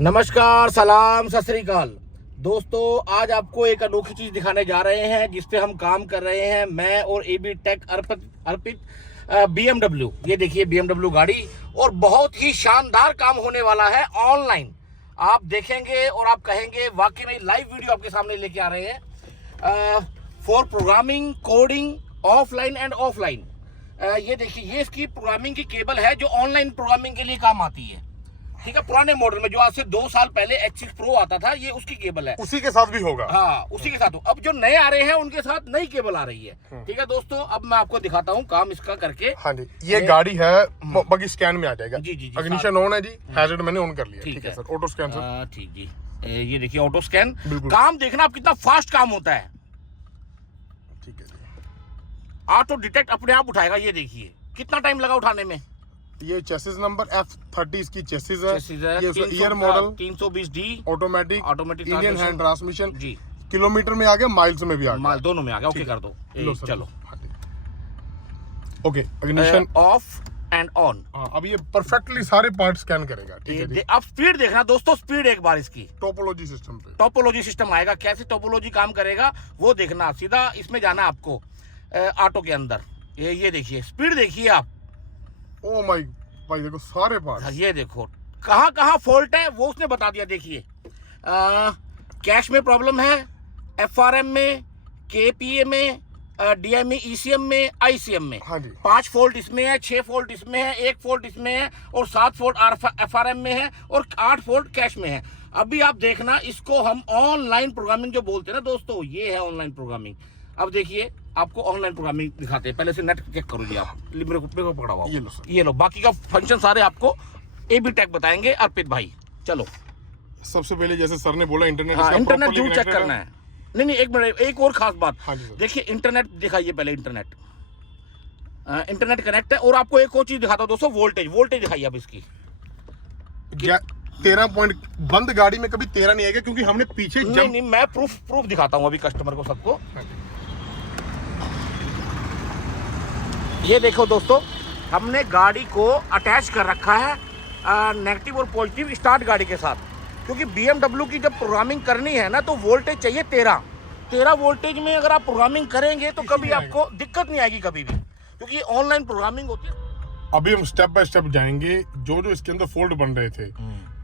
नमस्कार, सलाम, सत श्री अकाल। दोस्तों, आज आपको एक अनोखी चीज दिखाने जा रहे हैं जिस पे हम काम कर रहे हैं, मैं और एबी टेक अर्पित BMW। ये देखिए BMW गाड़ी, और बहुत ही शानदार काम होने वाला है ऑनलाइन। आप देखेंगे और आप कहेंगे वाकई में लाइव वीडियो आपके सामने लेके आ रहे हैं for programming, coding, offline and offline. ये देखिए, ये इसकी प्रोग्रामिंग की केबल है जो ऑनलाइन प्रोग्रामिंग के लिए काम आती है। ठीक है, पुराने मॉडल में जो आज से 2 साल पहले H6 Pro आता था, ये उसकी केबल है। उसी के साथ भी होगा। हाँ, उसी के साथ हो। अब जो नए आ रहे हैं उनके साथ नई केबल आ रही है। ठीक है दोस्तों, अब मैं आपको दिखाता हूँ काम इसका करके। हाँ जी, ये गाड़ी है, बाकी स्कैन में आ जाएगा। जी जी जी, इग्निशन ऑन है जी, हैजर्ड मैंने ऑन कर लिया। ठीक है सर, ऑटो स्कैन सर। ठीक जी, ये देखिए ऑटो स्कैन। काम देखना आप कितना फास्ट काम होता है। ठीक है जी, ऑटो डिटेक्ट अपने आप उठाएगा। ये देखिए कितना टाइम लगा उठाने में। ये चेसिस नंबर F30 इसकी चेसिस है। ये 300 year model 320D automatic Indian hand transmission जी। किलोमीटर में आ गया, माइल्स में भी आ गया, माइल दोनों में आ गया। ओके कर दो, चलो। Okay, ignition of and on. अब ये परफेक्टली सारे पार्ट स्कैन करेगा। ठीक है जी। अब स्पीड देखना दोस्तों, स्पीड एक बार इसकी टोपोलॉजी सिस्टम पे, टोपोलॉजी सिस्टम आएगा। कैसे टोपोलॉजी काम करेगा वो देखना। सीधा इसमें जाना आपको ऑटो के अंदर। ये देखिए स्पीड देखिए आप। ओ माय भाई, देखो सारे पार्ट। ये देखो कहाँ कहाँ फॉल्ट है वो उसने बता दिया। देखिए कैश में प्रॉब्लम है, FRM में, KPA में, DME ECM में, ICM में। हाँ जी। 5 फॉल्ट इसमें है, 6 फॉल्ट इसमें है, 1 फॉल्ट इसमें है, और 7 फॉल्ट FRM में है, और 8 फॉल्ट कैश में है। अभी आप देखना, इसको हम ऑनलाइन प्रोग्रामिंग जो बोलते हैं ना दोस्तों, ये है ऑनलाइन प्रोग्रामिंग। अब देखिए आपको ऑनलाइन प्रोग्रामिंग दिखाते हैं। पहले से नेट चेक करो जी आप। मेरे को पकड़ा हुआ, ये लो। बाकी का फंक्शन सारे आपको एबी टेक बताएंगे अर्पित भाई। चलो, सबसे पहले जैसे सर ने बोला, इंटरनेट इंटरनेट जरूर चेक करना है। नहीं, एक मिनट, एक और खास बात। हाँ देखिए इंटरनेट दिखाइए पहले। इंटरनेट कनेक्ट है। और आपको एक और चीज दिखाता हूँ दोस्तों, वोल्टेज दिखाइए अब इसकी। 13 पॉइंट। बंद गाड़ी में कभी 13 नहीं आएगा, क्योंकि हमने पीछे नहीं, मैं प्रूफ दिखाता हूँ अभी कस्टमर को, सबको। ये देखो दोस्तों, हमने गाड़ी को अटैच कर रखा है नेगेटिव और पॉजिटिव स्टार्ट गाड़ी के साथ। क्योंकि BMW की जब प्रोग्रामिंग करनी है ना, तो वोल्टेज चाहिए 13 वोल्टेज में अगर आप प्रोग्रामिंग करेंगे तो कभी आपको दिक्कत नहीं आएगी कभी भी, क्योंकि ऑनलाइन प्रोग्रामिंग होती है। अभी हम स्टेप बाय स्टेप जाएंगे। जो इसके अंदर फोल्ड बन रहे थे,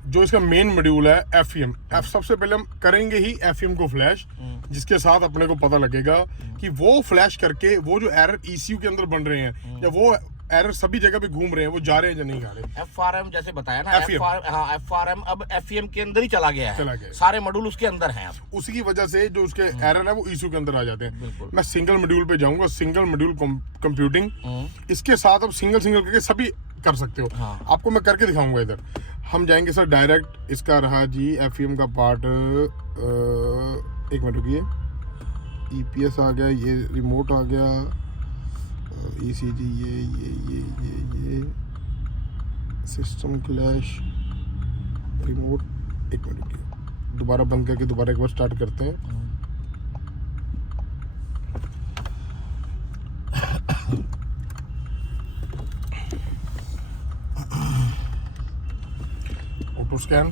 जो इसका मेन मॉड्यूल है FEM, सबसे पहले हम करेंगे ही FEM को फ्लैश, जिसके साथ अपने को पता लगेगा कि वो फ्लैश करके वो जो एरर ECU के अंदर बन रहे हैं, या वो एरर सभी जगह पे घूम रहे हैं, वो जा रहे हैं या नहीं जा रहे। FRM जैसे बताया ना, FRM अब FEM के अंदर ही चला गया है। सारे मॉड्यूल उसके अंदर हैं। अब उसी की वजह से जो उसके एरर है वो ECU के अंदर आ जाते हैं। मैं सिंगल मॉड्यूल पे जाऊंगा, सिंगल मॉड्यूल कंप्यूटिंग। इसके साथ अब सिंगल करके सभी कर सकते हो। आपको मैं करके दिखाऊंगा। इधर हम जाएंगे सर डायरेक्ट। इसका रहा जी FEM का पार्ट। एक मिनट रुकिए, EPS आ गया, ये रिमोट आ गया, ECG, ये सिस्टम क्लैश, रिमोट। एक मिनट रुकिए, दोबारा बंद करके दोबारा एक बार स्टार्ट करते हैं। Auto scan.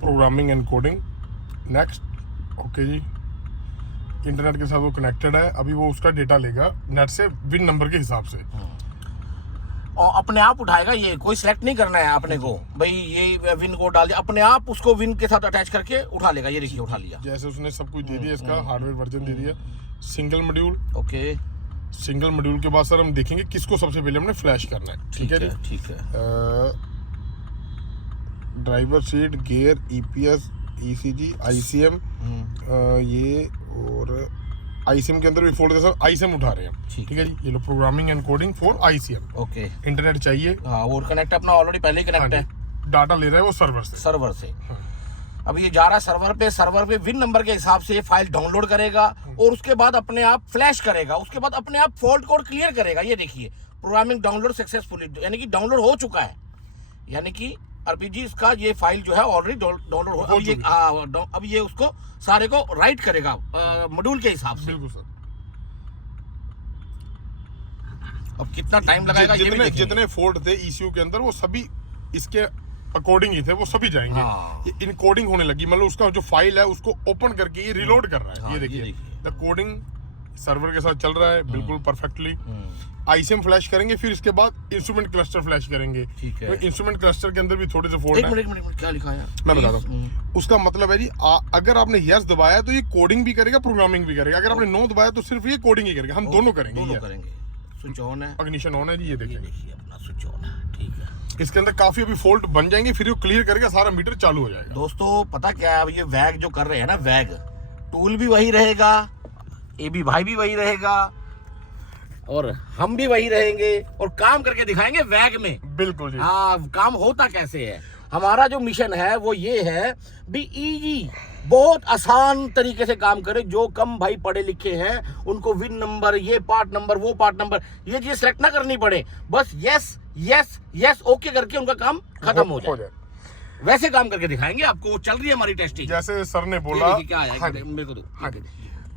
Programming and coding, next. Okay जी, इंटरनेट के साथ वो कनेक्टेड है। अभी वो उसका डेटा लेगा नेट से, विन नंबर के हिसाब से, और अपने आप उठाएगा। ये कोई सिलेक्ट नहीं करना है आपने को, भाई ये विन कोड डाल दिया, अपने आप उसको विन के साथ अटैच करके उठा लेगा। ये देखिए उठा लिया। जैसे उसने सब कुछ दे दिया, इसका हार्डवेयर वर्जन दे दिया। Single module. Okay, single module के बाद सर हम देखेंगे किसको सबसे पहले हमने फ्लैश करना है। ठीक है, ठीक है। Driver seat, gear, EPS, ECG, ICM, ये और ICM के अंदर भी फोल्ड सर ICM उठा रहे हैं। ठीक है जी, ये लो programming and coding for ICM। Okay, internet चाहिए। और कनेक्ट अपना ऑलरेडी पहले ही कनेक्ट है। डाटा ले रहा है वो सर्वर से। अब ये जा रहा है सर्वर पे विन नंबर के हिसाब से ये फाइल डाउनलोड करेगा, और उसके बाद अपने आप फ्लैश करेगा। उसके बाद अपने आप फॉल्ट कोड क्लियर करेगा। ये देखिए प्रोग्रामिंग डाउनलोड सक्सेसफुली, यानी कि डाउनलोड हो चुका है, यानी कि अर्पित जी इसका ये फाइल जो है ऑलरेडी डाउनलोड हो, अब ये अब ये उसको सारे को राइट करेगा मॉड्यूल के हिसाब से। बिल्कुल सर। अब कितना टाइम लगाएगा ये भी देखेंगे। जितने फोल्ड थे ईसीयू के अंदर वो सभी इसके अकॉर्डिंग ही थे, वो सभी जाएंगे। ये इनकोडिंग होने लगी, मतलब उसका जो फाइल है उसको ओपन करके ये रिलोड कर रहा है। ये देखिए द कोडिंग सर्वर के साथ चल रहा है बिल्कुल परफेक्टली। आईसीएम फ्लैश करेंगे, फिर इसके बाद इंस्ट्रूमेंट क्लस्टर फ्लैश करेंगे। ठीक है। तो इंस्ट्रूमेंट क्लस्टर के अंदर भी थोड़े से फोल्ड है। एक मिनट क्या लिखा है मैं बताता हूँ। उसका मतलब है जी अगर आपने यस दबाया तो ये कोडिंग भी करेगा, प्रोग्रामिंग भी करेगा। अगर आपने नो दबाया तो सिर्फ ये कोडिंग ही करेगा। हम दोनों करेंगे। स्विच ऑन है, इग्निशन ऑन है जी। ये देखिए अपना स्विच ऑन है। ठीक है। इसके अंदर काफी अभी फोल्ट बन जाएंगे, फिर वो क्लियर करेगा, सारा मीटर चालू हो जाएगा। दोस्तों पता क्या है, अब ये वैग जो कर रहे हैं ना, वैग टूल भी वही रहेगा, एबी भाई भी वही रहेगा और हम भी वही रहेंगे और काम करके दिखाएंगे वैग में। बिल्कुल जी। हाँ, काम होता कैसे है। हमारा जो मिशन है वो ये है भी इजी, बहुत आसान तरीके से काम करे। जो कम भाई पढ़े लिखे हैं उनको विन नंबर, ये पार्ट नंबर, वो पार्ट नंबर, ये चीज सेलेक्ट ना करनी पड़े। बस यस यस यस ओके करके उनका काम खत्म हो जाए। वैसे काम करके दिखाएंगे आपको। चल रही है हमारी टेस्टिंग। जैसे सर ने बोला क्या है, मेरे को दो।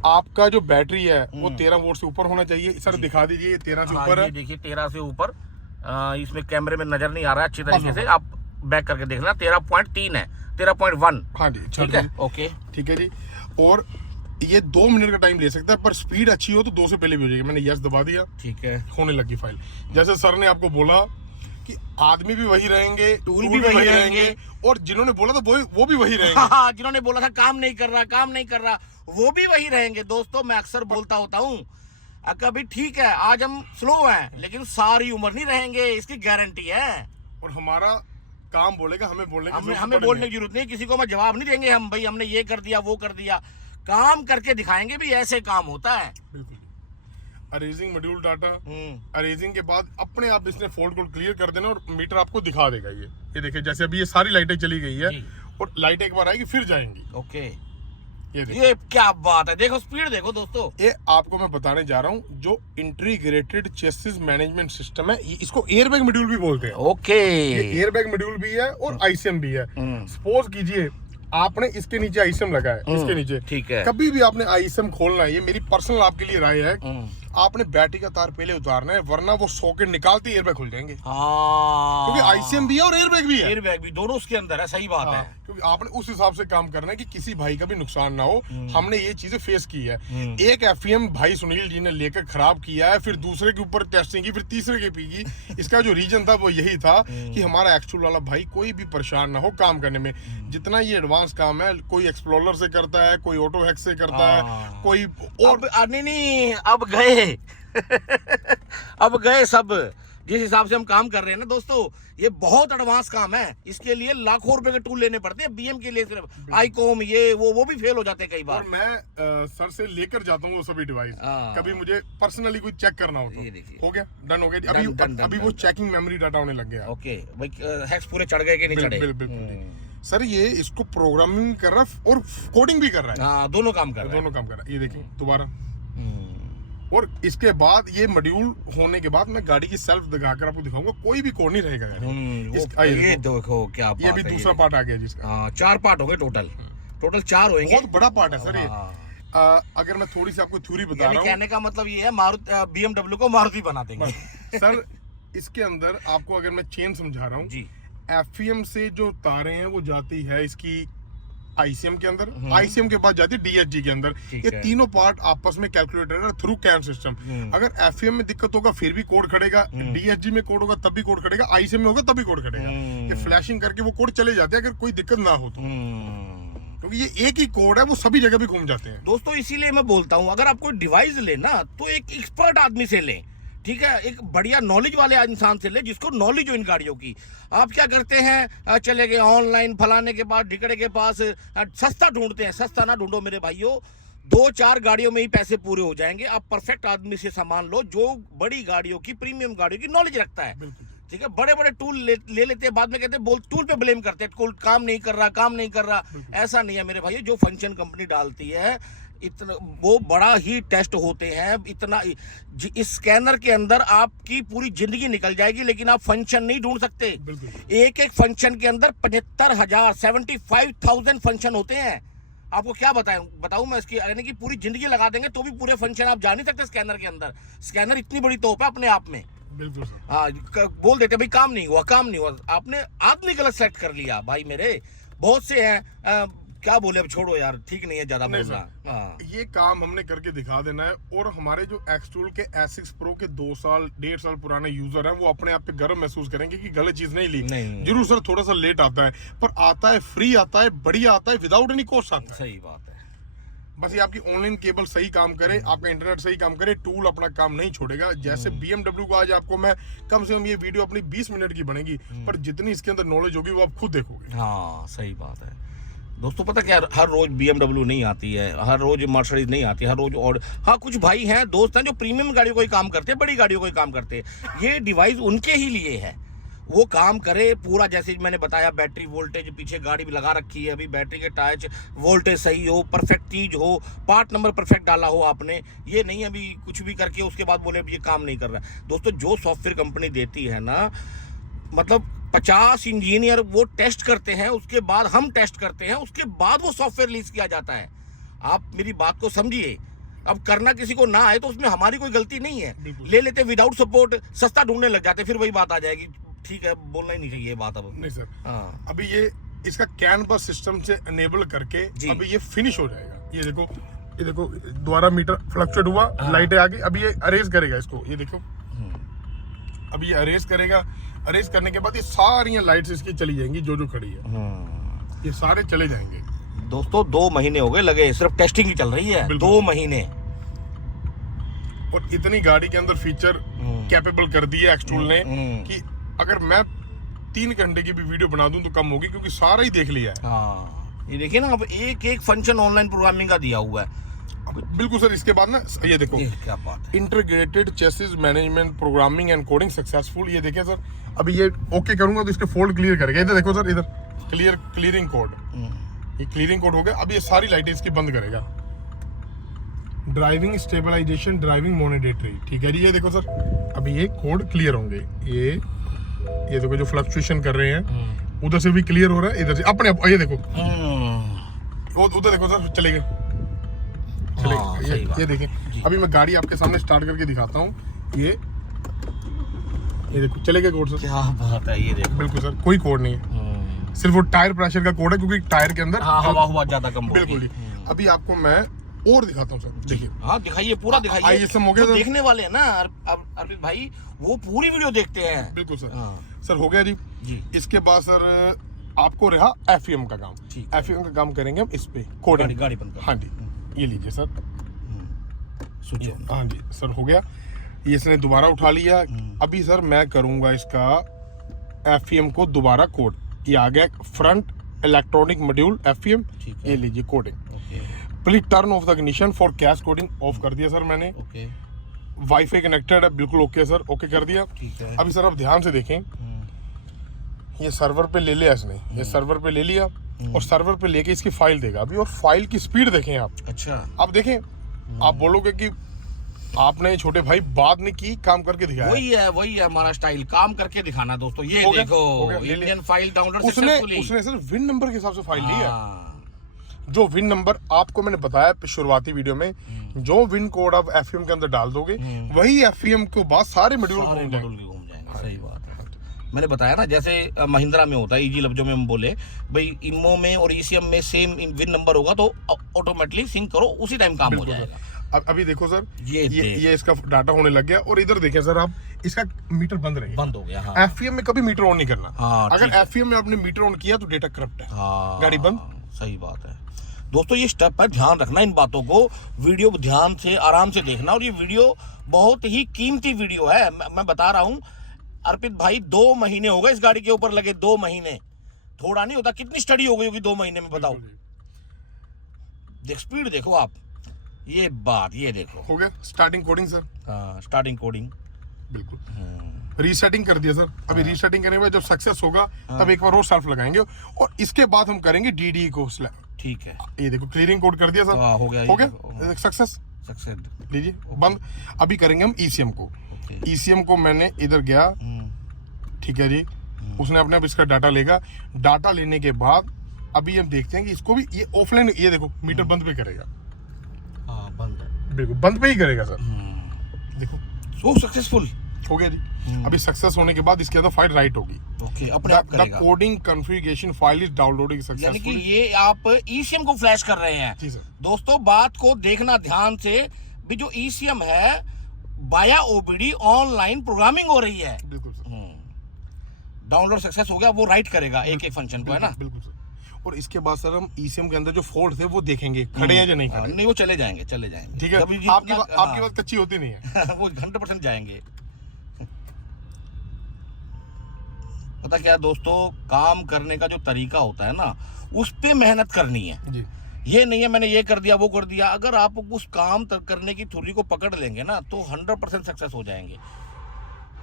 आपका जो बैटरी है वो 13 वोल्ट से ऊपर होना चाहिए। सर दिखा दीजिए, 13 से ऊपर है। देखिए 13 से ऊपर, इसमें कैमरे में नजर नहीं आ रहा है अच्छी तरीके से, आप बैक करके देखना। 13.3 है, 13.1। हाँ जी, ठीक है। ओके, ठीक है जी। और ये 2 मिनट का टाइम ले सकता है, पर स्पीड अच्छी हो तो 2 से पहले भी हो जाएगी। मैंने यस दबा दिया, ठीक है, होने लगी फाइल। जैसे सर ने आपको बोला कि आदमी भी वही रहेंगे, टूल भी वही रहेंगे, और जिन्होंने बोला था वो भी वही रहेंगे। हाँ, जिन्होंने बोला था काम नहीं कर रहा वो भी वही रहेंगे। दोस्तों मैं अक्सर बोलता होता हूँ, कभी ठीक है आज हम स्लो हैं लेकिन सारी उम्र नहीं रहेंगे, इसकी गारंटी है। और हमारा काम बोलेगा, हमें बोलने की जरूरत नहीं, किसी को मैं जवाब नहीं देंगे हम भाई हमने ये कर दिया वो कर दिया। काम करके दिखाएंगे भी ऐसे काम होता है। बिल्कुल। अरेजिंग मॉड्यूल डाटा, अरेजिंग के बाद अपने आप इसने फोल्ड को क्लियर कर देना और मीटर आपको दिखा देगा। ये देखिए, जैसे अभी ये सारी लाइटें चली गई है और लाइट एक बार आएगी फिर जाएंगी। ओके, ये क्या बात है, देखो स्पीड देखो दोस्तों। ये आपको मैं बताने जा रहा हूँ, जो इंटीग्रेटेड चेसिस मैनेजमेंट सिस्टम है, इसको एयरबैग मॉड्यूल भी बोलते हैं। ओके, ये एयरबैग मॉड्यूल भी है और आईसीएम भी है। सपोज कीजिए आपने इसके नीचे आईसीएम लगा है, इसके नीचे, ठीक है, कभी भी आपने आईसीएम खोलना है, ये मेरी पर्सनल आपके लिए राय है, आपने बैटरी का तार पहले उतारना है, वरना वो सॉकेट निकालते ही एयरबैग खुल जाएंगे। क्योंकि आईसीएम भी है और एयरबैग भी है, एयरबैग भी दोनों उसके अंदर है। सही बात है। क्योंकि आपने उस हिसाब से काम करना है कि किसी भाई का भी नुकसान ना हो। हमने ये चीजें फेस की है। एक एफईएम भाई सुनील जी ने लेकर खराब किया है, फिर दूसरे के ऊपर टेस्टिंग की, फिर तीसरे के पी की। इसका जो रीजन था वो यही था कि हमारा एक्चुअल वाला भाई कोई भी परेशान ना हो काम करने में। जितना ये एडवांस काम है, कोई एक्सप्लोरर से करता है, कोई ऑटो हैक से करता है, कोई और नहीं अब गए अब गए सब। जिस हिसाब से हम काम कर रहे हैं ना दोस्तों, ये बहुत एडवांस काम है। इसके लिए लाखों रुपए के टूल लेने पड़ते हैं। बीएम के लिए सिर्फ आईकॉम ये वो भी फेल हो जाते हैं कई बार। और मैं सर से लेकर जाता हूँ वो सभी डिवाइस, कभी मुझे पर्सनली कोई चेक करना हो तो। हो गया, डन हो गया। अभी वो चेकिंग मेमोरी डाटा होने लग गया। ओके भाई, हैक्स पूरे चढ़ गए कि नहीं चढ़े? बिल्कुल सर, ये इसको प्रोग्रामिंग कर रहा है और कोडिंग भी कर रहा है। दोनों काम कर रहा है। ये देखिए दोबारा। और इसके बाद ये मॉड्यूल होने के बाद मैं गाड़ी की सेल्फ दिखाकर आपको दिखाऊंगा, कोई भी कोड नहीं रहेगा गाड़ी। ये देखो क्या बात है। ये भी दूसरा पार्ट आ गया जिसका। 4 पार्ट हो गए टोटल 4 होंगे। बहुत बड़ा पार्ट है सर ये। अगर मैं थोड़ी सी आपको थ्योरी बता रहा हूँ, कहने का मतलब ये है BMW को मारुति बना देंगे सर। इसके अंदर आपको अगर मैं चेन समझा रहा हूँ जी, एफईएम से जो तारें हैं वो जाती है इसकी आईसीएम के अंदर, आईसीएम के बाद जाती है डीएचजी के अंदर। ये तीनों पार्ट आपस में कैलकुलेटर है थ्रू कैन सिस्टम। अगर एफईएम में दिक्कत होगा फिर भी कोड खड़ेगा, डीएचजी में कोड होगा तब भी कोड खड़ेगा, आईसीएम में होगा तब भी कोड खड़ेगा। ये फ्लैशिंग करके वो कोड चले जाते हैं अगर कोई दिक्कत ना हो तो, क्योंकि ये एक ही कोड है, वो सभी जगह भी घूम जाते हैं। दोस्तों इसीलिए मैं बोलता हूँ, अगर आप कोई डिवाइस लेना तो एक एक्सपर्ट आदमी से लें, ठीक है, एक बढ़िया नॉलेज वाले इंसान से ले जिसको नॉलेज हो इन गाड़ियों की। आप क्या करते हैं, चले गए ऑनलाइन फलाने के पास ढिकड़े के पास, सस्ता ढूंढते हैं। सस्ता ना ढूंढो मेरे भाइयों, 2-4 गाड़ियों में ही पैसे पूरे हो जाएंगे। आप परफेक्ट आदमी से सामान लो जो बड़ी गाड़ियों की, प्रीमियम गाड़ियों की नॉलेज रखता है। ठीक है, बड़े बड़े टूल ले लेते हैं, बाद में कहते हैं टूल पे ब्लेम करते हैं, टूल काम नहीं कर रहा। ऐसा नहीं है मेरे भाइयों। जो फंक्शन कंपनी डालती है, इतना वो बड़ा ही टेस्ट होते हैं, इतना इस स्कैनर के अंदर आपकी पूरी जिंदगी निकल जाएगी, लेकिन आप फंक्शन नहीं ढूंढ सकते। एक एक फंक्शन के अंदर 75,000 75,000 फंक्शन होते हैं। आपको क्या बताऊं मैं इसकी, यानी कि पूरी जिंदगी लगा देंगे तो भी पूरे फंक्शन आप जा नहीं सकते स्कैनर के अंदर। स्कैनर इतनी बड़ी तोप है अपने आप में। बिल्कुल हाँ, बोल देते भाई काम नहीं हुआ, आपने आदमी गलत सेलेक्ट कर लिया भाई मेरे। बहुत से हैं, क्या बोले, अब छोड़ो यार, ठीक नहीं है ज्यादा बोलना। हाँ, ये काम हमने करके दिखा देना है। और हमारे जो एक्सटूल के S6 Pro के 2 साल 1.5 साल पुराने यूजर हैं, वो अपने आप पे गर्व महसूस करेंगे कि गलत चीज नहीं ली। जरूर सर थोड़ा सा लेट आता है, पर आता है, फ्री आता है, बढ़िया आता है, विदाउट एनी कॉस्ट आता है। सही बात है। बस ये आपकी ऑनलाइन केबल सही काम करे, आपका इंटरनेट सही काम करे, टूल अपना काम नहीं छोड़ेगा। जैसे BMW को आज आपको मैं कम से कम ये वीडियो अपनी 20 मिनट की बनेगी, पर जितनी इसके अंदर नॉलेज होगी वो आप खुद देखोगे। हाँ सही बात है दोस्तों। पता क्या, हर रोज BMW नहीं आती है, हर रोज मर्सिडीज नहीं आती, हर रोज। और हाँ, कुछ भाई हैं, दोस्त हैं जो प्रीमियम गाड़ियों को ही काम करते हैं, बड़ी गाड़ियों को ही काम करते हैं। ये डिवाइस उनके ही लिए है, वो काम करे पूरा। जैसे मैंने बताया, बैटरी वोल्टेज पीछे गाड़ी भी लगा रखी है, अभी बैटरी के टायर वोल्टेज सही हो, परफेक्ट चीज हो, पार्ट नंबर परफेक्ट डाला हो आपने। ये नहीं अभी कुछ भी करके उसके बाद बोले ये काम नहीं कर रहा है। दोस्तों, जो सॉफ्टवेयर कंपनी देती है ना, मतलब 50 इंजीनियर वो टेस्ट करते हैं, उसके बाद हम टेस्ट करते हैं, उसके बाद वो सॉफ्टवेयर रिलीज किया जाता है। आप मेरी बात को समझिए। अब करना किसी को ना आए तो उसमें हमारी कोई गलती नहीं है, ले लेते विदाउट सपोर्ट, सस्ता ढूंढने लग जाते, फिर वही बात आ जाएगी। ठीक है, बोलना ही नहीं चाहिए ये बात। अब नहीं सर, हाँ, अभी ये इसका कैनवस सिस्टम से एनेबल करके अभी ये फिनिश हो जाएगा। ये देखो दोबारा मीटर फ्लक्चुएट हुआ, लाइटें आ गई। अभी ये अरेज करेगा इसको, ये देखो अभी ये अरेज करेगा। अरेज करने के बाद ये सारी लाइट्स इसकी चली जाएंगी, जो खड़ी है ये सारे चले जाएंगे। दोस्तों 2 महीने हो गए लगे, सिर्फ टेस्टिंग ही चल रही है, 2 महीने। और इतनी गाड़ी के अंदर फीचर कैपेबल कर दिए एक्सटूल ने कि अगर मैं 3 घंटे की भी वीडियो बना दूं तो कम होगी, क्योंकि सारा ही देख लिया है। हाँ, ये देखिए ना, अब एक फंक्शन ऑनलाइन प्रोग्रामिंग का दिया हुआ है। बिल्कुल सर। इसके बाद ना ये देखो, क्या बात है, integrated chassis management programming and coding successful. ये देखें सर, अभी ये ओके करूंगा तो इसके फोल्ड क्लियर करेगा। इधर देखो सर, इधर क्लियरिंग कोड, ये क्लियरिंग कोड हो गया। अब ये सारी लाइटें इसकी बंद करेगा। ड्राइविंग स्टेबलाइजेशन, ड्राइविंग मॉनिटरिंग, ठीक है जी। ये देखो सर, अभी ये कोड क्लियर होंगे। ये देखो जो फ्लक्चुएशन कर रहे हैं, उधर से भी क्लियर हो रहा है, इधर से अपने आप। ये देखो उधर देखो सर, चले गए। ये देखें, अभी मैं गाड़ी आपके सामने स्टार्ट करके दिखाता हूँ। ये देखो चले गए कोड सर। क्या बात है, ये देखो। बिल्कुल सर, कोई कोड नहीं है, सिर्फ वो टायर प्रेशर का कोड है, क्योंकि टायर के अंदर हवा ज्यादा कम होगी। बिल्कुल। अभी आपको मैं और दिखाता हूँ सर, देखिए। हाँ दिखाइए, पूरा दिखाइए। ये सब हो गया, देखने वाले हैं ना अर्पित भाई, वो पूरी वीडियो देखते हैं। बिल्कुल सर। सर हो गया जी। इसके बाद सर आपको रहा FEM का काम। FEM का काम करेंगे हम इस पे कोडिंग। गाड़ी बंद कर। हाँ जी, ये लीजिए सर। हाँ जी सर, हो गया। ये इसने दोबारा उठा लिया। अभी सर मैं करूंगा इसका FEM को दोबारा कोड। ये आ गया फ्रंट इलेक्ट्रॉनिक मॉड्यूल FEM। ये लीजिए coding. Please turn off the ignition for cash coding. Of कर दिया सर मैंने। वाईफाई कनेक्टेड है, बिल्कुल ओके सर, ओके कर दिया। अभी सर आप ध्यान से देखें, ये सर्वर पे ले लिया इसने, ये सर्वर पे ले लिया और सर्वर पे लेके इसकी फाइल देगा अभी। और फाइल की स्पीड देखें आप। अच्छा, आप देखें, आप बोलोगे कि आपने छोटे भाई बात नहीं की, काम करके दिखाया। वही है हमारा स्टाइल, काम करके दिखाना। दोस्तों ये देखो, इंडियन फाइल डाउनलोड सक्सेसफुली। उसने सर विन नंबर के हिसाब से फाइल ली है। जो विन नंबर आपको मैंने बताया शुरुआती वीडियो में, जो विन कोड आप FEM के अंदर डाल दोगे, वही FEM के बाद सारे मॉड्यूल घूम जाएंगे। सही बात है। मैंने बताया ना, जैसे महिंद्रा में होता है, इजी लफ्जों में हम बोले भाई, इमो में और ECM में सेम विन नंबर होगा तो ऑटोमेटिकली सिंक करो, उसी टाइम काम हो जाएगा। अब अभी देखो सर, ये इसका डाटा होने लग गया। और इधर देखें सर आप, इसका मीटर बंद हो गया। हाँ। FEM में कभी मीटर ऑन नहीं करना। हाँ, अगर FEM में आपने मीटर ऑन किया तो डेटा करप्ट है। हाँ, गाड़ी बंद। सही बात है दोस्तों, ये स्टेप पर ध्यान रखना इन बातों को। वीडियो ध्यान से आराम से देखना। और ये वीडियो बहुत ही कीमती वीडियो है, मैं बता रहा हूँ अर्पित भाई। 2 महीने हो गए इस गाड़ी के ऊपर लगे, 2 महीने, थोड़ा नहीं होता। कितनी स्टडी हो गई होगी 2 महीने में, बताओ। स्पीड देखो आप, ये बात, ये देखो। हो गया स्टार्टिंग कोडिंग सर। हाँ, स्टार्टिंग कोडिंग बिल्कुल। रीसेटिंग कर दिया सर। अभी रीसेटिंग करने में जब सक्सेस होगा तब एक बार और सेल्फ लगाएंगे, और इसके बाद हम करेंगे DDE को ठीक है, ये देखो क्लियरिंग कोड कर दिया सर, हो गया, हो गया सक्सेस। सक्सेस लीजिए बंद। अभी करेंगे हम ईसीएम को। ईसीएम को मैंने इधर गया, ठीक है जी, उसने अपने आप इसका डाटा लेगा। डाटा लेने के बाद अभी हम देखते हैं कि इसको भी ये ऑफलाइन, ये देखो मीटर बंद पे करेगा, बंद, बिल्कुल बंद पे ही करेगा सर। देखो सो सक्सेसफुल हो गया जी। अभी सक्सेस होने के बाद इसके अंदर फाइल राइट होगी। ओके, अपने आप करेगा। Coding configuration file is downloading यानी कि सक्सेसफुली। ये आप ईसीएम को फ्लैश कर रहे हैं। जी सर। दोस्तों बात को देखना ध्यान से भी, जो ईसीएम है बाया ओबीडी ऑनलाइन प्रोग्रामिंग हो रही है। बिल्कुल सर। डाउनलोड सक्सेस हो गया, वो राइट करेगा एक एक फंक्शन को, है ना? बिल्कुल सर। और इसके बाद सर हम ईसीएम के अंदर जो फॉल्ट थे वो देखेंगे, खड़े हैं या नहीं खड़े। नहीं, वो चले जाएंगे ठीक है, आपकी बात कच्ची होती नहीं है। वो 100% जाएंगे। पता क्या दोस्तों, काम करने का जो तरीका होता है ना, उस पे मेहनत करनी है जी। ये नहीं है मैंने ये कर दिया वो कर दिया। अगर आप उस काम करने की थ्योरी को पकड़ लेंगे ना, तो 100% सक्सेस हो जाएंगे।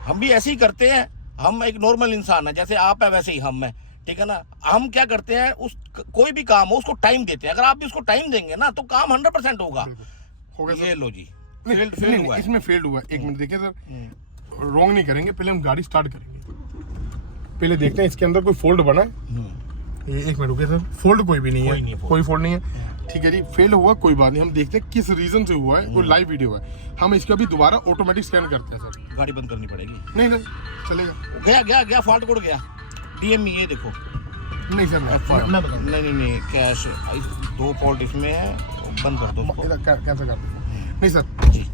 हम भी ऐसे ही करते हैं, हम एक नॉर्मल इंसान है, जैसे आप है वैसे ही हम है, ठीक है ना? हम क्या करते हैं, उस कोई भी काम हो उसको टाइम देते हैं। अगर आप भी उसको टाइम देंगे ना, तो काम 100% होगा। ये लो जी, फेल हुआ है। इसमें फेल्ड हुआ है। एक मिनट देखिए सर, रॉन्ग नहीं करेंगे, पहले हम गाड़ी स्टार्ट करेंगे, पहले देखते हैं इसके अंदर कोई फोल्ड बना है। ये एक मिनट रुके सर, फोल्ड कोई भी नहीं है, कोई फोल्ड नहीं है। ठीक है जी, फेल हुआ कोई बात नहीं, हम देखते हैं किस रीजन से हुआ है। कोई लाइव वीडियो है, हम इसका भी दोबारा ऑटोमेटिक स्कैन करते हैं सर। गाड़ी बंद करनी पड़ेगी। नहीं नहीं चलेगा। गया गया गया, फॉल्ट कोड गया। डीएमई ये देखो। नहीं सर मैं बता, नहीं कैश 2 फॉल्ट इसमें है, बंद कर दो उसको। कैंसिल कर दो। नहीं सर,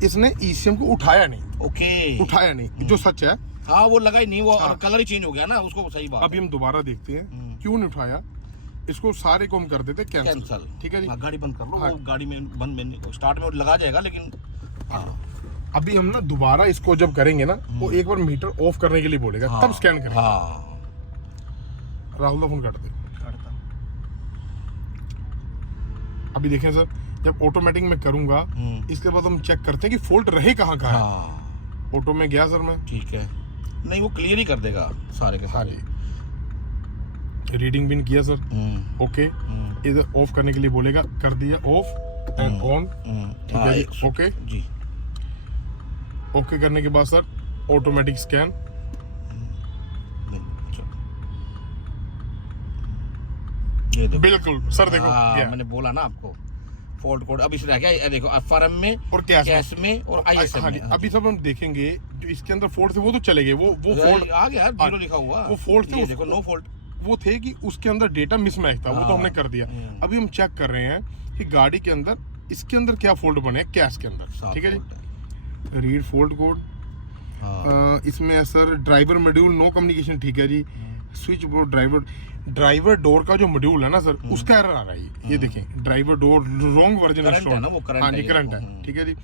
इसने ईसीएम को उठाया नहीं। ओके, उठाया नहीं, जो सच है। हाँ, वो लगा ही नहीं, वो कलर ही चेंज हो गया ना उसको। सही बात। अभी हम दोबारा देखते हैं क्यों नहीं उठाया। इसको सारे को हम कर देते कैंसिल। ठीक है जी, गाड़ी बंद कर लो। वो गाड़ी में बंद में स्टार्ट में लगा जाएगा, लेकिन अभी हम ना दोबारा इसको जब करेंगे ना, वो एक बार मीटर ऑफ करने के लिए बोलेगा, तब स्कैन करेंगे। राहुल का फोन काट दे। अभी देखें सर, जब ऑटोमेटिक में करूंगा, इसके बाद हम चेक करते हैं कि फॉल्ट रहे कहाँ का है। ऑटो में गया सर मैं, ठीक है, नहीं वो क्लियर ही कर देगा सारे के सारे। रीडिंग भी किया सर, ओके। इधर ऑफ करने के लिए बोलेगा, कर दिया ऑफ एंड ऑन। ठीक है जी, ओके जी। ओके करने के बाद सर ऑटोमेटिक स्कैन। ये देखो, बिल्कुल सर देखो, मैंने बोला ना आपको, फॉल्ट कोड अब इसे रह गया। ये देखो, एफआरएम में और कैश में और आईएसएम में। अभी सब हम देखेंगे जो इसके अंदर फॉल्ट थे वो तो चले गए, वो फॉल्ट आ गया, 0 लिखा हुआ। वो फॉल्ट थे, देखो नो फॉल्ट। वो थे कि उसके अंदर डेटा मिसमैच था, वो तो हमने कर दिया। अभी हम चेक कर रहे हैं कि गाड़ी के अंदर इसके अंदर क्या फॉल्ट बने हैं, कैश के अंदर। ठीक है जी, रीड फॉल्ट कोड। इसमें है sir driver module no communication. ठीक है जी, स्विच बोर्ड ड्राइवर डोर का जो मॉड्यूल है ना सर, उसका एरर आ रहा है। ये देखें, ड्राइवर डोर रॉन्ग वर्जन है ना, वो करंट है। ठीक है जी,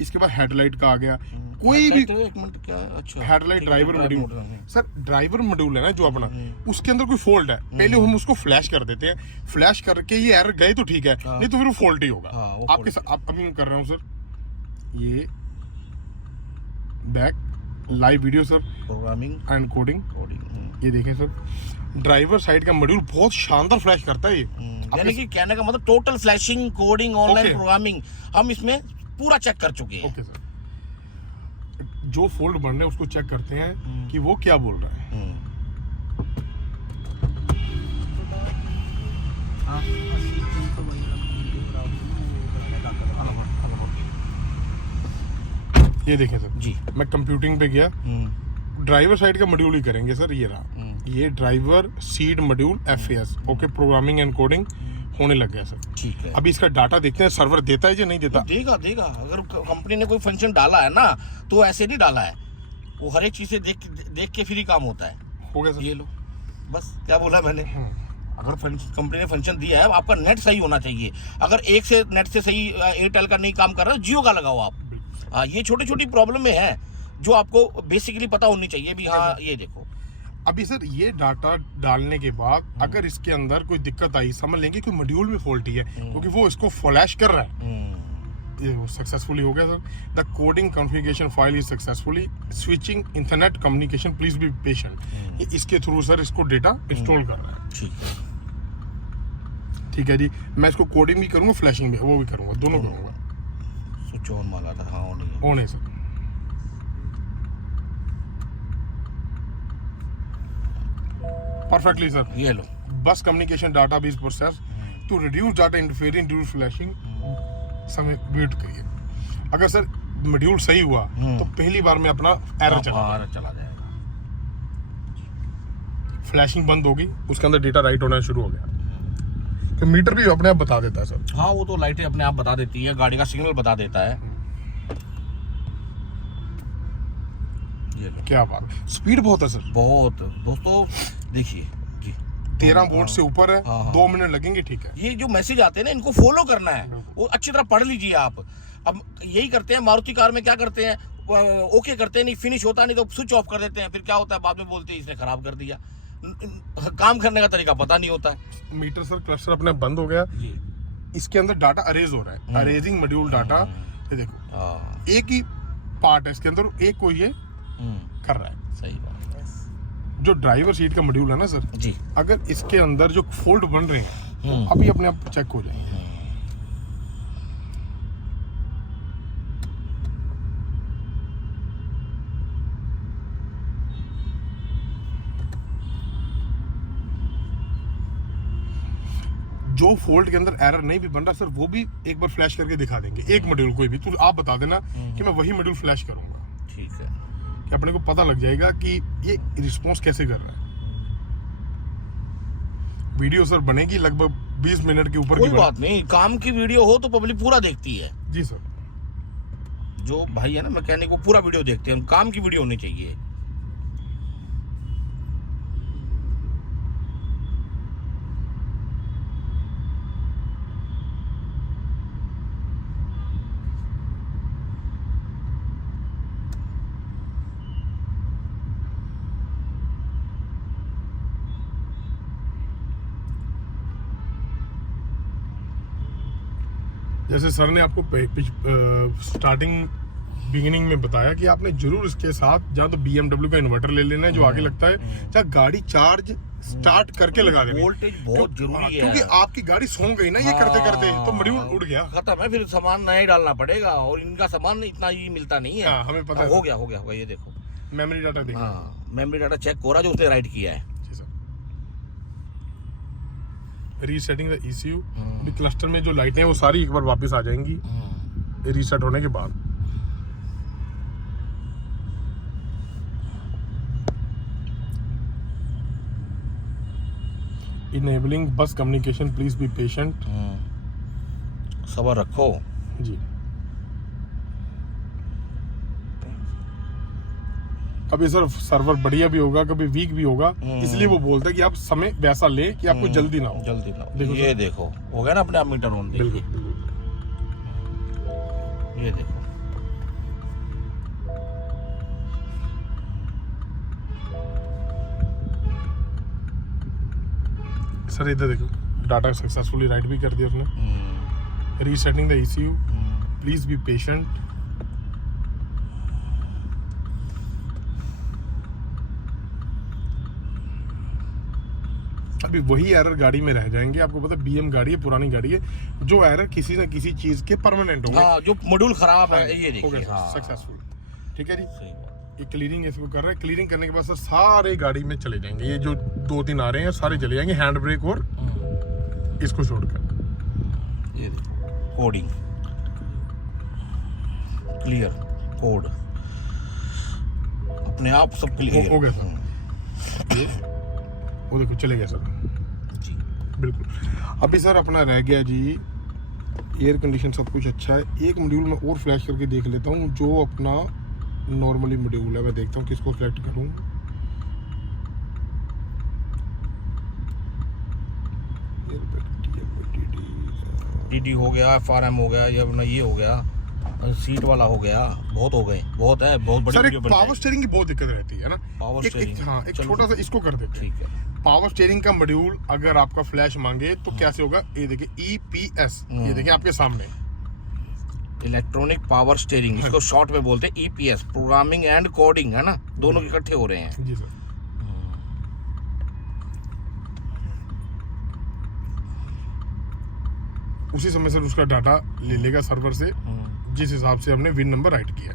इसके बाद हेडलाइट का आ गया। कोई भी एक मिनट, क्या अच्छा headlight driver module sir, driver module है ना जो अपना, उसके अंदर कोई फॉल्ट है, पहले हम उसको फ्लैश कर देते हैं। फ्लैश करके ये एरर गए तो ठीक है, नहीं तो फिर वो फॉल्ट ही होगा। आपके साथ अभी मैं कर रहा हूँ सर, ये back live video sir, programming and coding. ये देखें सर, ड्राइवर साइड का मॉड्यूल बहुत शानदार फ्लैश करता है। ये यानी कि कहने का मतलब total flashing, coding, online programming हम इसमें पूरा चेक कर चुके हैं। ओके सर, जो फोल्ड बन रहे हैं उसको चेक करते हैं कि वो क्या बोल रहा है। ये देखें सर जी, मैं कंप्यूटिंग पे गया, ड्राइवर साइड का मॉड्यूल ही करेंगे सर। ये रहा, ये driver seed module FAS। Okay, programming and coding होने लग गया सर। ठीक है, अभी इसका डाटा देखते हैं, सर्वर देता है या नहीं देता। देगा। अगर कंपनी ने कोई फंक्शन डाला है ना, तो ऐसे नहीं डाला है, वो हर एक चीज से देख के फिर ही काम होता है। हो गया सर, ये लो, बस क्या बोला मैंने। अगर कंपनी ने फंक्शन दिया है, आपका नेट सही होना चाहिए। अगर एक से नेट से सही एयरटेल का नहीं काम कर रहा है, जियो का लगाओ आप। ये छोटी छोटी प्रॉब्लम में है जो आपको बेसिकली पता होनी चाहिए भी। हाँ, ये देखो, अभी सर ये डाटा डालने के बाद अगर इसके अंदर कोई दिक्कत आई, समझ लेंगे कोई मॉड्यूल में फॉल्ट ही है, क्योंकि वो इसको फ्लैश कर रहा है। ये वो सक्सेसफुली हो गया sir. The coding configuration file is successfully switching internet communication, please be patient. इसके थ्रू सर इसको डेटा इंस्टॉल कर रहा है। ठीक है जी। मैं इसको कोडिंग भी करूंगा, फ्लैशिंग भी, वो भी करूंगा, दोनों करूंगा। स्विच ऑन वाला था, हाँ ऑन ही ऑन है सर। Perfectly sir. ये लो। बस communication database process to reduce data interference during flashing. समय वेट करिए। अगर सर मॉड्यूल सही हुआ तो पहली बार में अपना एरर चला जाएगा। फ्लैशिंग बंद होगी, उसके अंदर डेटा राइट होना शुरू हो गया। तो मीटर भी अपने आप बता देता है सर। हाँ वो तो लाइटें अपने आप बता देती है, गाड़ी का सिग्नल बता देता है। ये लो। क्या बात, स्पीड बहुत है सर। बहुत दोस्तों देखिए जी, 13 वोल्ट से ऊपर है। हाँ। 2 मिनट लगेंगे, ठीक है। ये जो मैसेज आते हैं ना, इनको फॉलो करना है, वो अच्छी तरह पढ़ लीजिए आप। अब यही करते हैं मारुति कार में, क्या करते हैं, ओके करते हैं, नहीं फिनिश होता नहीं तो स्विच ऑफ कर देते हैं, फिर क्या होता है बाद में बोलते हैं इसने खराब कर दिया। काम करने का तरीका पता नहीं होता है। मीटर सर क्लस्टर अपने आप बंद हो गया जी। इसके अंदर डाटा अरेज हो रहा है, अरेजिंग मॉड्यूल डाटा। ये देखो एक ही पार्ट है इसके अंदर, एक को ये कर रहा है। सही बात है। जो ड्राइवर सीट का मॉड्यूल है ना सर जी, अगर इसके अंदर जो फोल्ड बन रहे हैं अभी अपने आप चेक हो जाएंगे। जो फोल्ड के अंदर एरर नहीं भी बन रहा सर, वो भी एक बार फ्लैश करके दिखा देंगे। एक मॉड्यूल कोई भी, तो आप बता देना कि मैं वही मॉड्यूल फ्लैश करूंगा। ठीक है, कि अपने को पता लग जाएगा कि ये रिस्पॉन्स कैसे कर रहा है। वीडियो सर बनेगी लगभग 20 मिनट के ऊपर। कोई बात नहीं, काम की वीडियो हो तो पब्लिक पूरा देखती है जी सर। जो भाई है ना मैकेनिक, वो पूरा वीडियो देखते हैं, काम की वीडियो होनी चाहिए। जैसे सर ने आपको स्टार्टिंग बिगिनिंग में बताया कि आपने जरूर इसके साथ जहाँ तो BMW का इन्वर्टर ले लेना है जो आगे लगता है, चाहे गाड़ी चार्ज स्टार्ट करके लगा देना। वोल्टेज बहुत जरूरी है, क्योंकि आपकी गाड़ी सो गई ना ये करते करते, तो मॉड्यूल उड़ गया, खत्म है, फिर सामान नया ही डालना पड़ेगा। और इनका सामान इतना ही मिलता नहीं है। हमें पता है। हो गया ये देखो मेमोरी डाटा देखो। हाँ, मेमोरी डाटा चेक हो रहा जो उसने राइट किया है। Resetting the ECU। अभी क्लस्टर में जो लाइटें हैं वो सारी एक बार वापस आ जाएंगी रीसेट होने के बाद। इनेबलिंग बस कम्युनिकेशन, प्लीज बी पेशेंट। सब्र रखो जी। कभी सर सर्वर बढ़िया भी होगा, कभी वीक भी होगा, इसलिए वो बोलते हैं कि आप समय वैसा ले कि आपको जल्दी ना हो। देखो ये देखो हो गया ना अपने आप मीटर ऑन। देखिए ये देखो, सर इधर देखो, डाटा सक्सेसफुली राइट भी कर दिया उसने। Resetting the ECU, please be patient. अभी वही एरर गाड़ी में रह जाएंगे। आपको पता है BM गाड़ी है, पुरानी गाड़ी है, जो एरर किसी ना किसी चीज के परमानेंट होंगे। हाँ, जो मॉड्यूल खराब है ये देखिए सक्सेसफुल। ठीक है जी। ये क्लीनिंग इसको कर रहे हैं। क्लीनिंग करने के बाद सर सारे गाड़ी में चले जाएंगे। ये जो 2-3 आ रहे हैं सारे चले जाएंगे, हैंड ब्रेक और इसको छोड़कर। ये देखो कोडिंग क्लियर, कोड अपने आप सब क्लियर हो गया सर। वो देखो चले गया सर जी, बिल्कुल। अभी सर अपना रह गया जी एयर कंडीशन, सब कुछ अच्छा है। एक मॉड्यूल में और फ्लैश करके देख लेता हूँ, जो अपना नॉर्मली मॉड्यूल है। मैं देखता हूँ किसको सेलेक्ट करूँ। DD हो गया, FRM हो गया, या अपना ये हो गया, सीट वाला हो गया। बहुत हो गए, बहुत है, बहुत बड़ी सर। एक पावर स्टीयरिंग की बहुत दिक्कत रहती है ना, पावर स्टीयरिंग। हाँ, एक छोटा सा इसको कर देते हैं। ठीक है। पावर स्टीयरिंग का मॉड्यूल अगर आपका फ्लैश मांगे तो कैसे होगा, ये देखिए EPS, ये देखिए आपके सामने, इलेक्ट्रॉनिक पावर स्टीयरिंग, इसको शॉर्ट में बोलते हैं EPS, प्रोग्रामिंग एंड कोडिंग, है ना, दोनों इकट्ठे हो रहे हैं। जी सर। उसी समय सर उसका डाटा ले लेगा सर्वर से, जिस हिसाब से हमने विन नंबर राइट किया।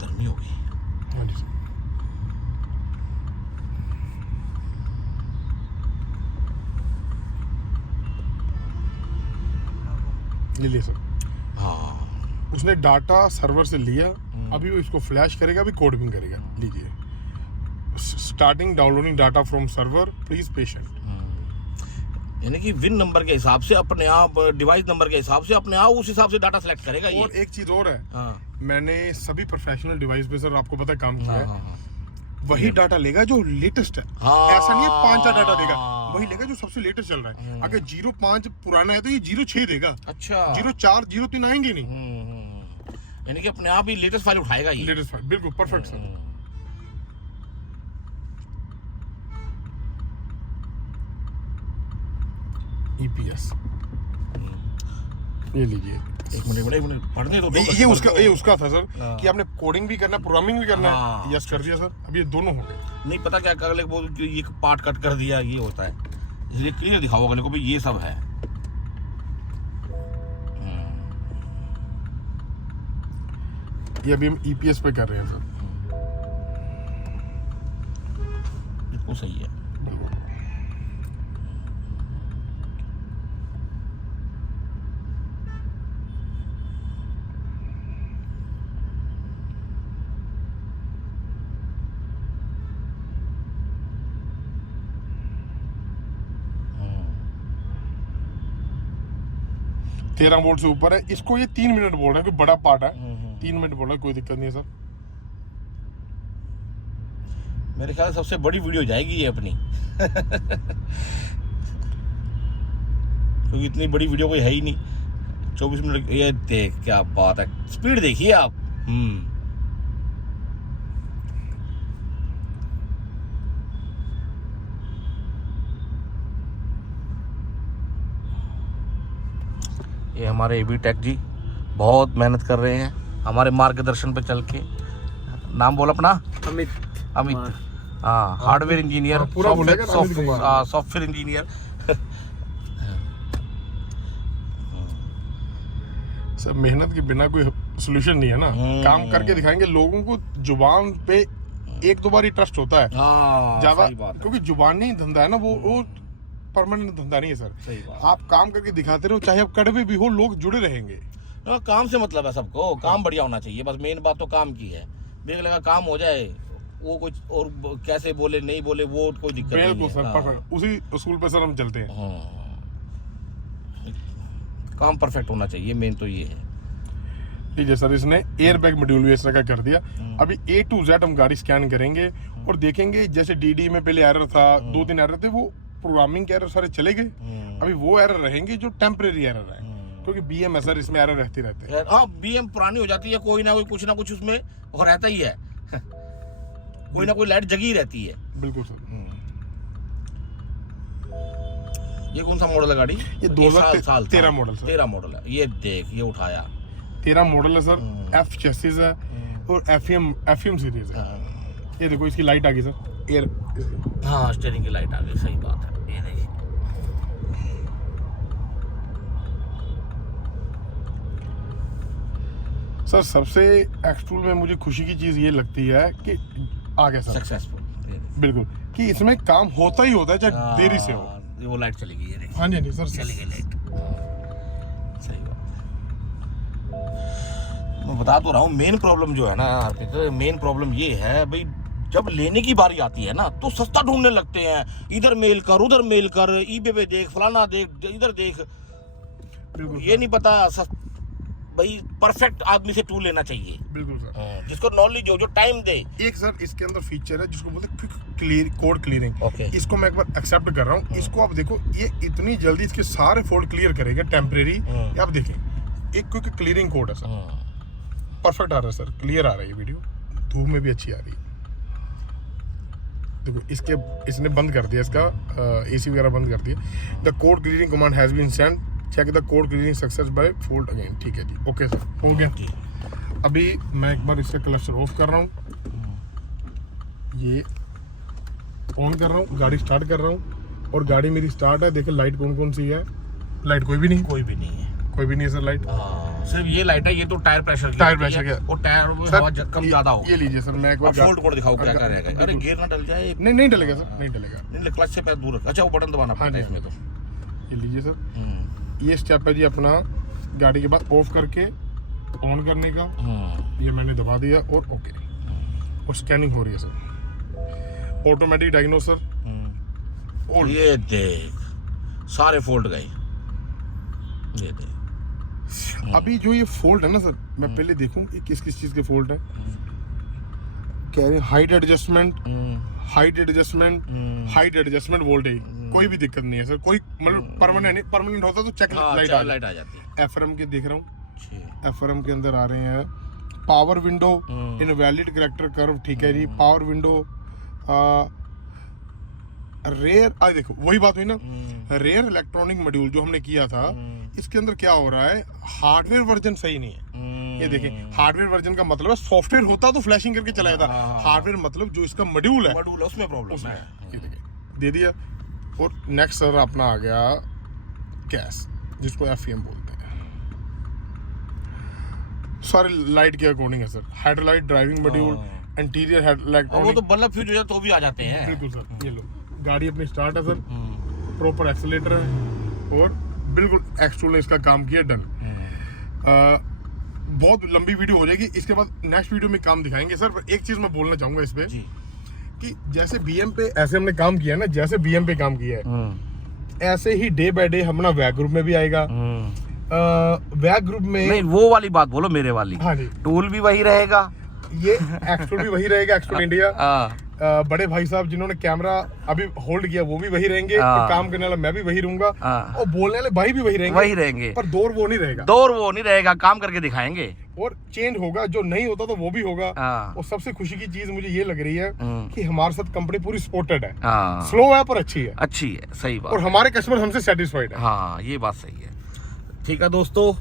गर्मी होगी। हाँ जी सर, ले लिया सर। हाँ, उसने डाटा सर्वर से लिया, अभी वो इसको फ्लैश करेगा, अभी कोड भी करेगा। लीजिए, starting downloading data from server, please patient. यानी कि विन नंबर के हिसाब से अपने आप, डिवाइस नंबर के हिसाब से अपने आप उस हिसाब से डाटा सेलेक्ट करेगा ये। और एक चीज और है, हाँ, मैंने सभी प्रोफेशनल डिवाइस पे सर आपको पता है काम किया हाँ, है, हाँ, वही डाटा लेगा जो लेटेस्ट है। हाँ। ऐसा नहीं है 5 डाटा देगा, वही लेगा जो सबसे लेटेस्ट चल रहा है। अगर 05 पुराना है तो ये 06 देगा, अच्छा, 04 03 आएंगे नहीं। यानी कि अपने आप ही लेटेस्ट फाइल उठाएगा ये। लेटेस्ट फाइल, बिल्कुल परफेक्ट सर। EPS ये लीजिए। एक मिनट पढ़ने तो दो। ये उसका था सर कि आपने कोडिंग भी करना, प्रोग्रामिंग भी करना है। यस कर दिया सर, अब ये दोनों हो गए। नहीं पता क्या अगले बोल जो ये पार्ट कट कर दिया, ये होता है, इसलिए क्लियर दिखाओ अगले को भी ये सब है। ये अभी हम EPS पे कर रहे हैं सर। बिल्कुल सही है। बिल्कुल। तेरह वोल्ट से ऊपर है, इसको ये 3 मिनट बोल रहा है, कोई बड़ा पार्ट है। 3 मिनट बोल रहा है, कोई दिक्कत नहीं है सर। मेरे ख्याल से सबसे बड़ी वीडियो जाएगी ये अपनी क्योंकि इतनी बड़ी वीडियो कोई है ही नहीं। 24 मिनट। ये देख क्या बात है, स्पीड देखिए आप। ये हमारे एबी टेक जी बहुत मेहनत कर रहे हैं हमारे मार्गदर्शन पे चल के। नाम बोल अपना। अमित। हाँ, hardware engineer, software engineer. Sir मेहनत के बिना कोई सोल्यूशन नहीं है ना। काम करके दिखाएंगे लोगों को। जुबान पे 1-2 बार ही ट्रस्ट होता है ज्यादा, क्योंकि जुबानी धंधा है ना, वो परमानेंट धंधा नहीं है सर। सही बात। आप काम करके दिखाते रहो, चाहे आप कड़वे भी हो, लोग जुड़े रहेंगे। काम से मतलब है सबको, काम बढ़िया होना चाहिए, बस मेन बात तो काम की है। देख लेगा काम हो जाए, वो कुछ और कैसे बोले नहीं बोले वो कोई दिक्कत नहीं है। बिल्कुल सर, परफेक्ट। उसी उसूल पे सर हम चलते हैं। काम परफेक्ट होना चाहिए, मेन तो ये है। लीजिए सर, इसने एयर बैग मॉड्यूल भी इस तरह का कर दिया। अभी A to Z हम गाड़ी स्कैन करेंगे और देखेंगे, जैसे DD में पहले एरर था, 2-3 एरर थे, वो प्रोग्रामिंग के एरर सारे चले गए। अभी वो एरर रहेंगे जो टेम्परेरी एरर है, क्योंकि BM है सर, इसमें एरर रहते रहते हैं। हाँ, BM पुरानी हो जाती है, कोई ना कोई कुछ ना कुछ उसमें वो रहता ही है कोई ना कोई लाइट जगी रहती है। बिल्कुल सर। ये कौन सा मॉडल है गाड़ी? ये 2013 मॉडल सर। 13 मॉडल है। ये देख, ये उठाया 13 मॉडल है सर। F चेसिस है और FM सीरीज है। ये देखो, इसकी लाइट आ गई सर, एयर। हाँ, स्टीयरिंग की लाइट आ गई, सही बात है। ये देखिए, सर सबसे एक्सटूल में मुझे खुशी की चीज ये लगती है कि आ गया सर, सक्सेसफुल। बिल्कुल, कि इसमें काम होता ही होता है, चाहे देरी से हो। वो लाइट चली गई है। हाँ जी सर, चली गई लाइट। सही बात है। मैं बता तो रहा हूँ, मेन प्रॉब्लम जो है ना, मेन प्रॉब्लम ये है भाई, जब लेने की बारी आती है ना तो सस्ता ढूंढने लगते हैं। इधर मेल कर, उधर मेल कर, eBay पे देख, फलाना देख, इधर देख। ये नहीं पता भाई परफेक्ट आदमी से टूल लेना चाहिए। बिल्कुल सर, जिसको नॉलेज हो, जो टाइम दे। एक सर इसके अंदर फीचर है जिसको बोलते हैं क्विक कोड क्लियरिंग। ओके, इसको मैं एक बार एक्सेप्ट कर रहा हूँ। इसको आप देखो, ये इतनी जल्दी इसके सारे फोल्ड क्लियर करेगा टेम्परेरी। आप देखें, एक क्विक क्लियरिंग कोड है सर, परफेक्ट आ रहा है सर, क्लियर आ रहा है ये वीडियो, धूप में भी अच्छी आ रही है। देखो, इसने बंद कर दिया, इसका AC वगैरह बंद कर दिया। The code clearing command has been send, check the code clearing success by fold again. ठीक है जी, ओके सर, हो गया। अभी मैं एक बार इसका क्लचर ऑफ कर रहा हूँ, ये ऑन कर रहा हूँ, गाड़ी स्टार्ट कर रहा हूँ और गाड़ी मेरी स्टार्ट है। देखिए लाइट कौन कौन सी है, लाइट कोई भी नहीं, कोई भी नहीं है, कोई भी नहीं है सर लाइट। सिर्फ ये लाइट है, ये तो टायर प्रेशर की, टायर प्रेशर का, और टायर में सर, हवा कम ज्यादा हो। ये लीजिए सर, मैं एक बार फुल कोड दिखाओ क्या करेगा। अरे गियर ना डल जाए। नहीं नहीं डलेगा सर, नहीं डलेगा। नहीं, क्लच से पैर दूर रख। अच्छा वो बटन दबाना पड़ता है इसमें तो। ये लीजिए सर, ये स्टेप है जी अपना गाड़ी के बाद ऑफ करके ऑन करने का। ये मैंने दबा दिया और ओके, और स्कैनिंग हो रही है सर, ऑटोमेटिक डायग्नोसर। ये देख सारे फोल्ड गए, ये देख। अभी जो ये फोल्ड है ना सर, मैं पहले देखूं ये किस किस चीज के फोल्ड है। कह रहे हैं height adjustment, height adjustment, height adjustment voltage, कोई भी दिक्कत नहीं है सर, कोई मतलब परमानेंट होता तो चेक लाइट आ जाती है। एफआरएम के देख रहा हूँ, एफआरएम के अंदर आ रहे हैं power window, invalid character curve, ठीक है जी। पावर विंडो, रेयर, आज देखो वही बात हुई ना, रेयर इलेक्ट्रॉनिक मॉड्यूल जो हमने किया था, इसके अंदर क्या हो रहा है, हार्डवेयर वर्जन सही नहीं है। ये देखिए हार्डवेयर वर्जन का मतलब है सॉफ्टवेयर होता तो फ्लैशिंग करके चलाया था, हार्डवेयर मतलब जो इसका मॉड्यूल है उसमें प्रॉब्लम है। ये देखिए दे दिया। और नेक्स्ट सर अपना आ गया कैश, जिसको एफईएम बोलते हैं। सारे लाइट के अकॉर्डिंग है sir, headlight, driving module, interior headlight, वो तो बल्ब फ्यूज हो जाए तो भी आ जाते हैं। बिल्कुल सर। ये लो गाड़ी अपनी स्टार्ट है सर, प्रॉपर एक्सीलेटर है और बिल्कुल एक्सट्रोल ने इसका काम किया, डन। बहुत लंबी वीडियो हो जाएगी, इसके बाद नेक्स्ट वीडियो में काम दिखाएंगे सर। पर एक चीज मैं बोलना चाहूंगा इस पे कि जैसे बीएम पे ऐसे हमने काम किया ना, जैसे बीएम पे काम किया है, ऐसे ही डे बाय डे हमारा वैग ग्रुप में भी आएगा। वैग ग्रुप में नहीं, वो वाली बात बोलो, मेरे वाली। हाँ जी, टूल भी वही रहेगा, ये एक्सट्रोल भी वही रहेगा, एक्सट्रोल इंडिया। बड़े भाई साहब जिन्होंने कैमरा अभी होल्ड किया वो भी वही रहेंगे, और काम करने वाला मैं भी वही रहूंगा, और बोलने वाले भाई भी वही रहेंगे, पर दौर वो नहीं रहेगा, काम करके दिखाएंगे। और चेंज होगा, जो नहीं होता तो वो भी होगा। और सबसे खुशी की चीज मुझे ये लग रही है कि हमारे साथ कंपनी पूरी सपोर्टेड है, स्लो है पर अच्छी है, सही बात। और हमारे कस्टमर हमसे सेटिस्फाइड है। हाँ, ये बात सही है। ठीक है दोस्तों,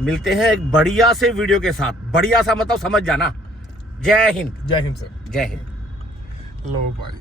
मिलते हैं एक बढ़िया से वीडियो के साथ। बढ़िया सा मतलब समझ जाना। जय हिंद। जय हिंद सर। जय हिंद। लो भाई।